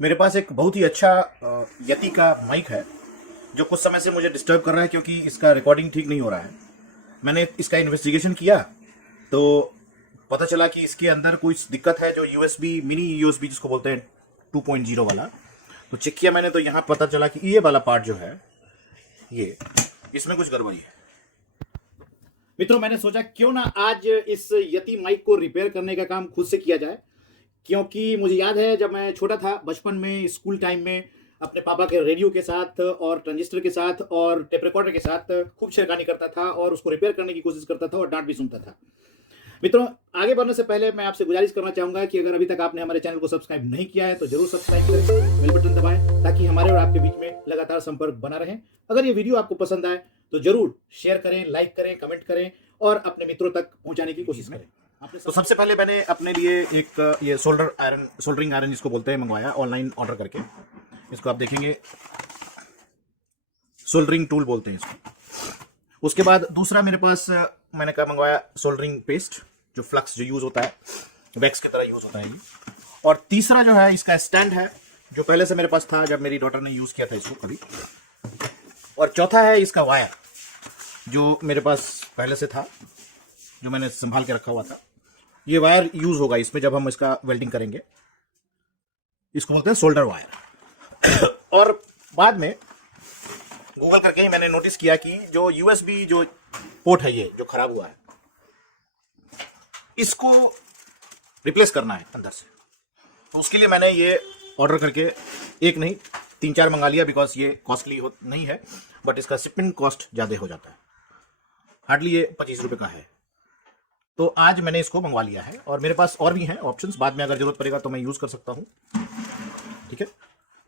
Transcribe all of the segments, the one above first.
मेरे पास एक बहुत ही अच्छा यति का माइक है जो कुछ समय से मुझे डिस्टर्ब कर रहा है क्योंकि इसका रिकॉर्डिंग ठीक नहीं हो रहा है। मैंने इसका इन्वेस्टिगेशन किया तो पता चला कि इसके अंदर कोई दिक्कत है, जो यूएसबी मिनी यूएसबी जिसको बोलते हैं 2.0 वाला। तो चेक किया मैंने तो यहाँ पता चला कि ये वाला पार्ट जो है ये इसमें कुछ गड़बड़ी है। मित्रों, मैंने सोचा क्यों ना आज इस यति माइक को रिपेयर करने का काम खुद से किया जाए, क्योंकि मुझे याद है जब मैं छोटा था, बचपन में स्कूल टाइम में अपने पापा के रेडियो के साथ और ट्रांजिस्टर के साथ और टेप रिकॉर्डर के साथ खूब छेड़खानी करता था और उसको रिपेयर करने की कोशिश करता था और डांट भी सुनता था। मित्रों, आगे बढ़ने से पहले मैं आपसे गुजारिश करना चाहूंगा कि अगर अभी तक आपने हमारे चैनल को सब्सक्राइब नहीं किया है तो जरूर सब्सक्राइब करें, बेल बटन दबाएं ताकि हमारे और आपके बीच में लगातार संपर्क बना रहे। अगर ये वीडियो आपको पसंद आए तो जरूर शेयर करें, लाइक करें, कमेंट करें और अपने मित्रों तक पहुंचाने की कोशिश करें। तो सबसे पहले मैंने अपने लिए एक ये सोल्डरिंग आयरन जिसको बोलते हैं मंगवाया ऑनलाइन ऑर्डर करके। इसको आप देखेंगे सोल्डरिंग टूल बोलते हैं इसको। उसके बाद दूसरा मेरे पास मैंने क्या मंगवाया, सोल्डरिंग पेस्ट जो फ्लक्स जो यूज होता है, वैक्स की तरह यूज होता है ये। और तीसरा जो है इसका स्टैंड है जो पहले से मेरे पास था जब मेरी डॉटर ने यूज किया था इसको कभी। और चौथा है इसका वायर जो मेरे पास पहले से था, जो मैंने संभाल के रखा हुआ था। ये वायर यूज होगा इसमें जब हम इसका वेल्डिंग करेंगे, इसको बोलते हैं सोल्डर वायर। और बाद में गूगल करके ही मैंने नोटिस किया कि जो यूएसबी जो पोर्ट है ये जो खराब हुआ है, इसको रिप्लेस करना है अंदर से। तो उसके लिए मैंने ये ऑर्डर करके एक नहीं 3-4 मंगा लिया, बिकॉज ये कॉस्टली नहीं है बट इसका शिपिंग कॉस्ट ज़्यादा हो जाता है, हार्डली ये 25 रुपये का है। तो आज मैंने इसको मंगवा लिया है और मेरे पास और भी हैं ऑप्शंस, बाद में अगर जरूरत पड़ेगा तो मैं यूज़ कर सकता हूँ। ठीक है,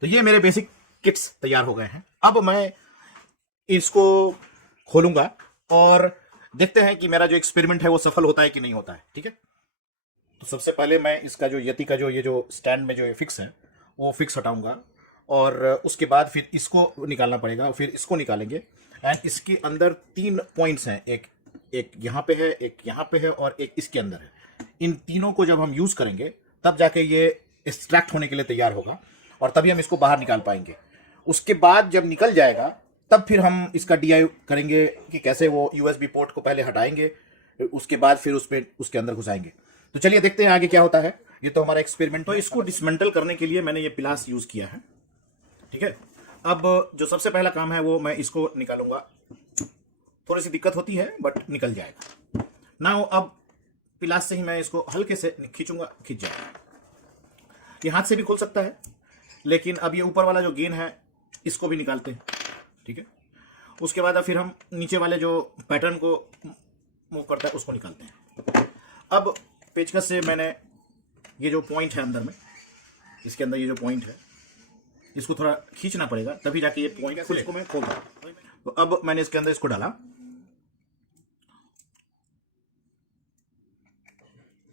तो ये मेरे बेसिक किट्स तैयार हो गए हैं। अब मैं इसको खोलूंगा और देखते हैं कि मेरा जो एक्सपेरिमेंट है वो सफल होता है कि नहीं होता है। ठीक है, तो सबसे पहले मैं इसका जो यति का जो ये जो स्टैंड में जो ये फिक्स है वो फिक्स हटाऊंगा और उसके बाद फिर इसको निकालना पड़ेगा, फिर इसको निकालेंगे। एंड इसके अंदर 3 पॉइंट्स हैं, एक यहाँ पे है, एक यहाँ पे है और एक इसके अंदर है। इन तीनों को जब हम यूज करेंगे तब जाके ये एक्सट्रैक्ट होने के लिए तैयार होगा और तभी हम इसको बाहर निकाल पाएंगे। उसके बाद जब निकल जाएगा तब फिर हम इसका DIY करेंगे कि कैसे वो USB पोर्ट को पहले हटाएंगे, उसके बाद फिर उसके अंदर घुसाएंगे। तो चलिए देखते हैं आगे क्या होता है। ये तो हमारा एक्सपेरिमेंट। तो इसको डिसमेंटल करने के लिए मैंने ये पिलास यूज किया है। ठीक है, अब जो सबसे पहला काम है वो मैं इसको निकालूंगा। थोड़ी सी दिक्कत होती है बट निकल जाएगा ना। अब पिलास से ही मैं इसको हल्के से खींचूंगा, खींच जाएगा। ये हाथ से भी खुल सकता है, लेकिन अब ये ऊपर वाला जो गेन है इसको भी निकालते हैं। ठीक है, उसके बाद अब फिर हम नीचे वाले जो पैटर्न को मूव करता है उसको निकालते हैं। अब पेचकस से मैंने ये जो पॉइंट है अंदर में, इसके अंदर ये जो पॉइंट है इसको थोड़ा खींचना पड़ेगा तभी जाके ये पॉइंट खुले। इसको मैं खोलता हूँ। तो अब मैंने इसके अंदर इसको डाला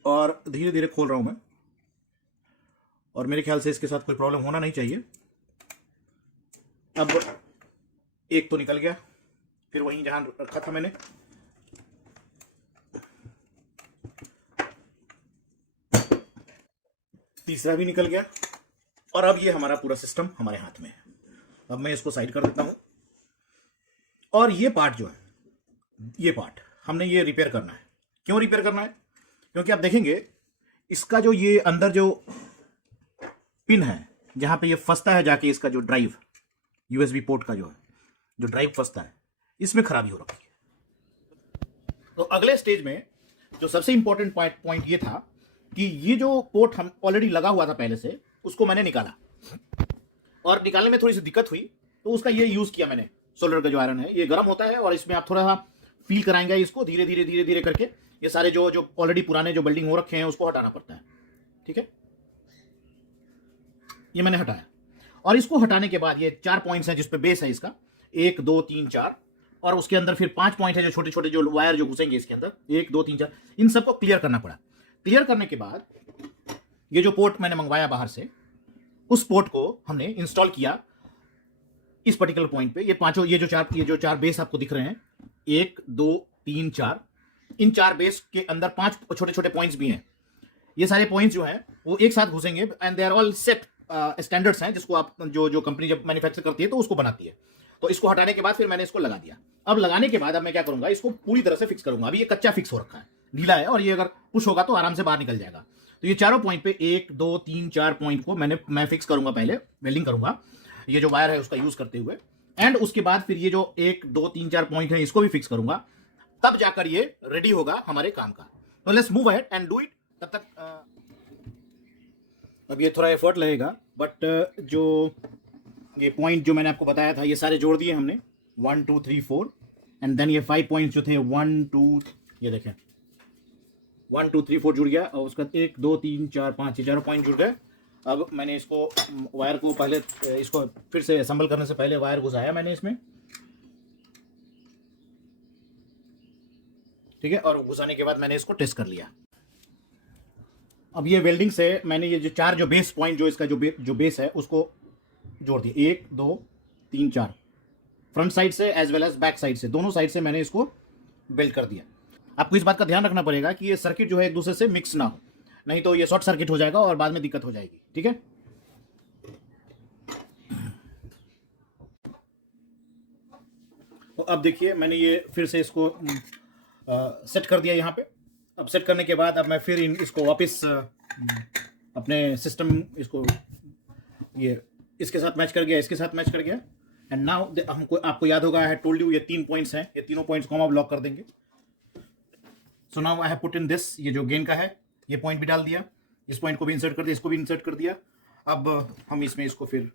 और धीरे धीरे खोल रहा हूं मैं, और मेरे ख्याल से इसके साथ कोई प्रॉब्लम होना नहीं चाहिए। अब एक तो निकल गया, फिर वहीं जहां रखा था मैंने। तीसरा भी निकल गया और अब ये हमारा पूरा सिस्टम हमारे हाथ में है। अब मैं इसको साइड कर देता हूं और ये पार्ट जो है, ये पार्ट हमने ये रिपेयर करना है। क्यों रिपेयर करना है? क्योंकि आप देखेंगे इसका जो ये अंदर जो पिन है जहां पे ये फंसता है जाके, इसका जो ड्राइव USB पोर्ट का जो है जो ड्राइव फंसता है, इसमें खराबी हो रखी है। तो अगले स्टेज में जो सबसे इंपॉर्टेंट पॉइंट ये था कि ये जो पोर्ट हम ऑलरेडी लगा हुआ था पहले से, उसको मैंने निकाला और निकालने में थोड़ी सी दिक्कत हुई तो उसका ये यूज किया मैंने। सोल्डर का जो आयरन है ये गर्म होता है और इसमें आप थोड़ा सा फील कराएंगे इसको धीरे धीरे धीरे धीरे करके। ये सारे जो ऑलरेडी पुराने जो बिल्डिंग हो रखे हैं उसको हटाना पड़ता है। ठीक है, ये मैंने हटाया और इसको हटाने के बाद ये 4 पॉइंट्स हैं जिसपे बेस है इसका, 1 2 3 4, और उसके अंदर फिर 5 पॉइंट है जो छोटे छोटे जो वायर जो घुसेंगे इसके अंदर, 1 2 3 4। इन सबको क्लियर करना पड़ा। क्लियर करने के बाद ये जो पोर्ट मैंने मंगवाया बाहर से, उस पोर्ट को हमने इंस्टॉल किया इस पर्टिकुलर पॉइंट पे। ये पांचों ये जो चार बेस आपको दिख रहे हैं, 1 2 3 4, इन 4 बेस के अंदर 5 छोटे छोटे पॉइंट्स भी हैं। ये सारे पॉइंट्स जो हैं वो एक साथ घुसेंगे and they are all set standards हैं जिसको आप जो कंपनी जब मैन्युफैक्चर करती है तो उसको बनाती है। तो इसको हटाने के बाद फिर मैंने इसको लगा दिया। अब लगाने के बाद अब मैं क्या करूंगा, इसको पूरी तरह से फिक्स करूंगा। अभी ये कच्चा फिक्स हो रखा है, ढीला है, और ये अगर पुश होगा तो आराम से बाहर निकल जाएगा। तो ये चारों पॉइंट पे 1 2 3 4 पॉइंट को मैं फिक्स करूंगा, पहले वेल्डिंग करूंगा ये जो वायर है उसका यूज करते हुए, एंड उसके बाद फिर ये जो 1 2 3 4 पॉइंट है इसको भी फिक्स करूंगा। तब जाकर ये रेडी होगा हमारे काम का। तो let's move ahead and do it. तब तक अब ये थोड़ा एफर्ट लगेगा, बट जो ये पॉइंट जो मैंने आपको बताया था ये सारे जोड़ दिए हमने, 1 2 3 4, एंड देन ये 5 पॉइंट्स जो थे 1 2, ये देखें 1 2 3 4 जुड़ गया, और उसका 1 2 3 4 5 ये चारों पॉइंट जुड़ गए। अब मैंने इसको वायर को पहले इसको फिर से असेंबल करने से पहले वायर घुसाया मैंने इसमें, ठीक है, और घुसाने के बाद मैंने इसको टेस्ट कर लिया। अब ये वेल्डिंग से मैंने ये जो चार जो बेस पॉइंट जो इसका जो बेस है उसको जोड़ दिया, 1 2 3 4, फ्रंट साइड से as well as back side से, दोनों साइड से मैंने इसको वेल्ड कर दिया। आपको इस बात का ध्यान रखना पड़ेगा कि ये सर्किट जो है एक दूसरे से मिक्स ना हो, नहीं तो ये शॉर्ट सर्किट हो जाएगा और बाद में दिक्कत हो जाएगी, ठीक है। तो अब देखिए मैंने ये फिर से इसको सेट कर दिया यहाँ पे। अब सेट करने के बाद अब मैं फिर इसको वापस अपने सिस्टम इसको ये इसके साथ मैच कर गया, इसके साथ मैच कर गया, एंड नाउ हमको आपको याद होगा, आई हैड टोल्ड यू ये 3 पॉइंट्स हैं, ये तीनों पॉइंट्स को हम अब लॉक कर देंगे। So now I have put in this, ये जो गेन का है ये पॉइंट भी डाल दिया, इस पॉइंट को भी इंसर्ट कर दिया, इसको भी इंसर्ट कर दिया। अब हम इसमें इसको फिर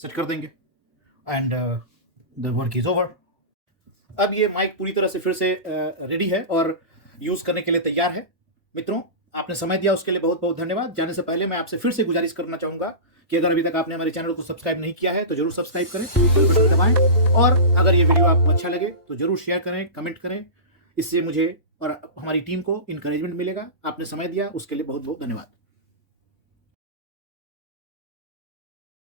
सेट कर देंगे and the work is over. अब ये माइक पूरी तरह से फिर से रेडी है और यूज करने के लिए तैयार है। मित्रों, आपने समय दिया उसके लिए बहुत बहुत धन्यवाद। जाने से पहले मैं आपसे फिर से गुजारिश करना चाहूंगा कि अगर अभी तक आपने हमारे चैनल को सब्सक्राइब नहीं किया है तो जरूर सब्सक्राइब करें, बेल बटन दबाएं, और अगर ये वीडियो आपको अच्छा लगे तो जरूर शेयर करें, कमेंट करें। इससे मुझे और हमारी टीम को इंकरेजमेंट मिलेगा। आपने समय दिया उसके लिए बहुत बहुत धन्यवाद।